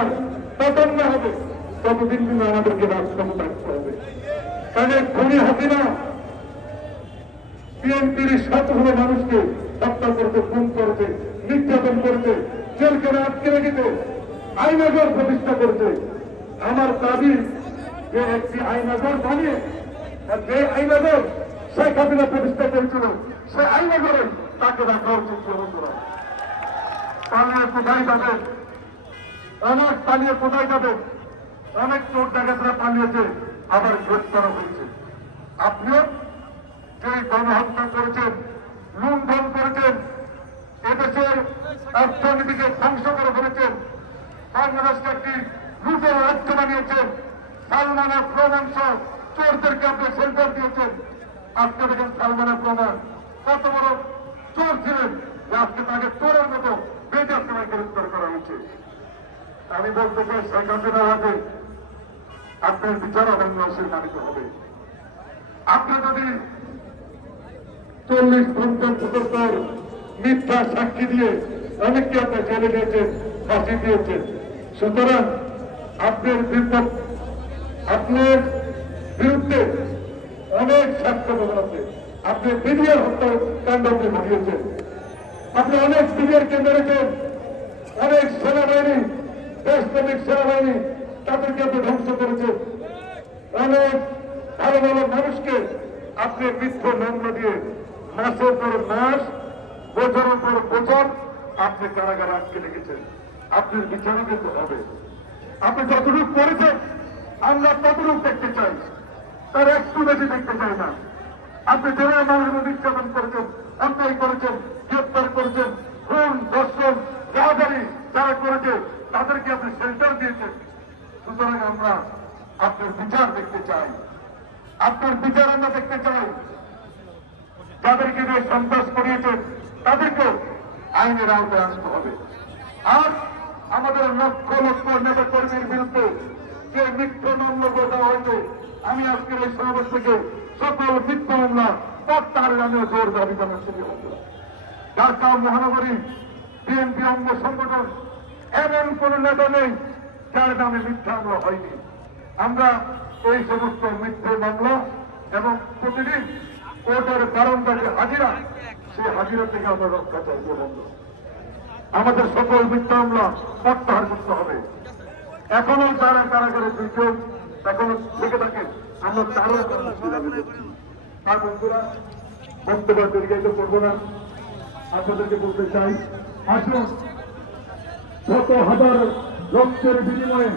হাসিনার পতন না হবে, ততদিন কিন্তু আমাদেরকে রাজক্ষমতা থাকতে হবে। এই খুনি হাসিনা বিএনপির শতগুলো মানুষকে হত্যা করতে, খুন করেছে নির্যাতন করেছে জেলখানে আটকে রেখেছে, আইনাগর প্রতিষ্ঠা করেছে আমার দাবি যে একটি আইনাগর বানিয়ে যে আইনাগর শেখ হাসিনা প্রতিষ্ঠা করেছিল সে আইনাগরে তাকে রাখা উচিত বন্ধুরা কোথায় যাবেন অনেক পালিয়ে কোথায় যাবেন অনেক চোর ডাকাতরা পালিয়েছে, আবার গ্রেপ্তার হয়েছে। আপনিও যে গণহত্যা করেছেন, লুণ্ঠন করেছেন, এদেশের অর্থনীতিকে ধ্বংস করে ফেলেছেন, বাংলাদেশকে একটি লুটের রাজ্য বানিয়েছেন, সালমান আক্রমণস চোরদেরকে আপনি সেন্টার দিয়েছেন। আজকে দেখেন সালমান আক্রমণ কত বড় চোর ছিলেন আজকে তাকে চোরের মতো বেজার সময় গ্রেফতার করা হয়েছে। আমি বলতে চাই শেখ হাসিনার আগে আপনার বিচার বাংলাদেশের মানিত হবে। আপনি যদি চল্লিশ পঞ্চাশ বছর মিথ্যা সাক্ষী দিয়ে অনেককে আপনি জেলে দিয়েছেন, ফাঁসি দিয়েছেন, সুতরাং আপনার বিপদ আপনার বিরুদ্ধে অনেক সাক্ষ্য আছে। আপনি বিডিআর হত্যাকাণ্ডকে ঘটিয়েছেন আপনি অনেক বিডিআরকে মেরেছেন অনেক সেনাবাহিনী দেশপ্রেমিক সেনাবাহিনী তাদেরকে আপনি ধ্বংস করেছেন অনেক ভালো ভালো মানুষকে আপনি মিথ্য মামলা দিয়ে মাসের পর মাস, বছরের পর বছর আপনি কারাগারে আটকে রেখেছেন। আপনার বিচারও কিন্তু হবে। আপনি যতটুকু করেছেন, আমরা ততটুকু দেখতে চাই। তার একটু বেশি দেখতে চাই না। আপনি জেলার মানুষের নির্যাতন করেছেন, অন্যায় করেছেন, গ্রেপ্তার করেছেন, খুন, ধর্ষণ করেছে, তাদেরকে আপনি শেল্টার দিয়েছেন। সুতরাং আমরা আপনার বিচার দেখতে চাই। আপনার বিচার আমরা দেখতে চাই। যাদেরকে যে সন্ত্রাস করিয়েছেন তাদেরকেও আইনের আওতায় আনতে হবে। আর আমাদের লক্ষ লক্ষ নেতা কর্মীর বিরুদ্ধে যে মিথ্যা মামলা দেওয়া হয়েছে, আমি আজকের এই সমাবেশ থেকে সকল মিথ্যা মামলা প্রত্যাহারের আমিও জোর দাবি জানাচ্ছি। ঢাকা মহানগরী বিএনপি অঙ্গ সংগঠন এমন কোন নেতা নেই যার নামে মিথ্যা মামলা হয়নি। আমরা এই সমস্ত মিথ্যে মামলা এবং প্রতিদিন কোর্টের বারংবারে হাজিরা, সেই হাজিরা থেকে আমরা রক্ষা চাইব বন্ধু। আমাদের সকল মিথ্যা মামলা প্রত্যাহার করতে হবে। এখনও তারা কারাগারে দুইজন এখনও থেকে থাকেন আমরা তারও আর বন্ধুরা, বক্তব্য দীর্ঘায়িত করব না। আপনাদেরকে বলতে চাই, আসুন। শত হাজার লক্ষের বিনিময়ে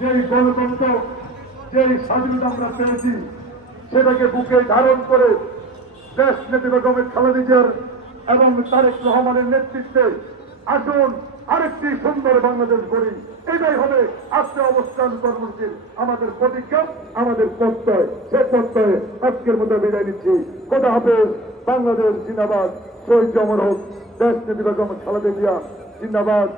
যেই গণতন্ত্র, যেই স্বাধীনতা আমরা পেয়েছি, সেটাকে বুকে ধারণ করে দেশ নেত্রী বেগমের খালেদা জিয়ার এবং তারেক রহমানের নেতৃত্বে আসুন আরেকটি সুন্দর বাংলাদেশ গড়ি। এটাই হবে আজকে অবস্থান কর্মসূচির আমাদের প্রতিজ্ঞা আমাদের প্রত্যয়। সে প্রত্যয়ে আজকের মধ্যে বিদায় নিচ্ছি। কোথা হবে বাংলাদেশ জিন্দাবাদ। শহীদ জমর হোক, দেশ নেত্রী বেগম জিন্দাবাদ।